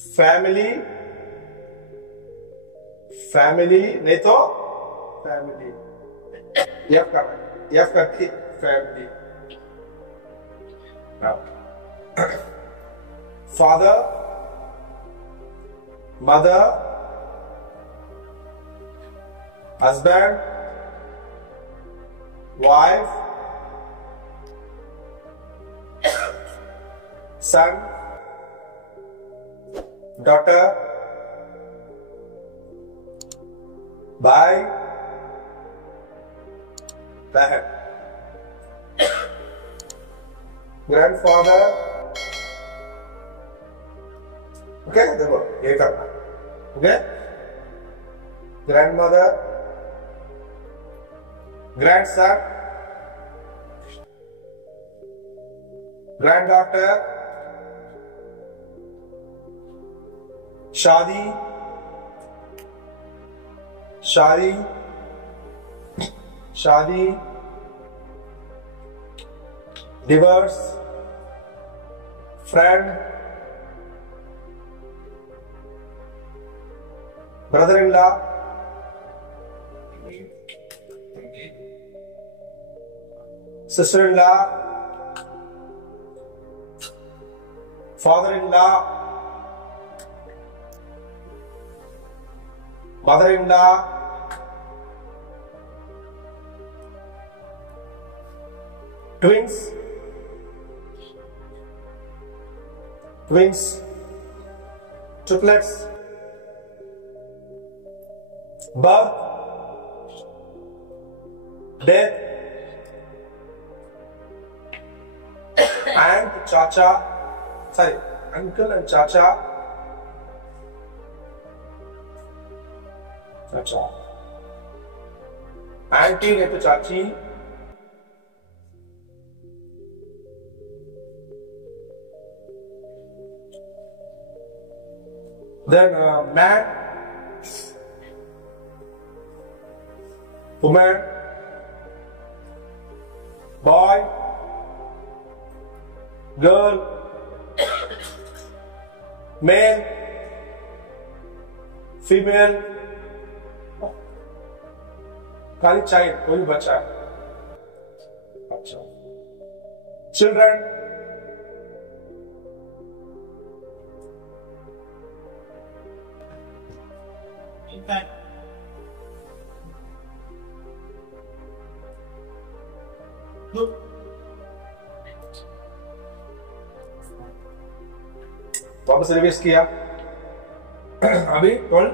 family, family नहीं तो family, F करके family. Now, father, mother, husband, wife, son, daughter, bhai, बहन, grandfather, okay, देखो ये करना, okay, grandmother, grandson, granddaughter, शादी, शादी, शादी, divorce, friend, brother-in-law, sister-in-law, father-in-law, mother-in-law, twins, triplets, birth, death, aunt, uncle and chacha, auntie नहीं तो चाची, then man, woman, boy, girl, male, female, खाली child, कोई बच्चा, अच्छा, children, वापस रिवाइज किया अभी 12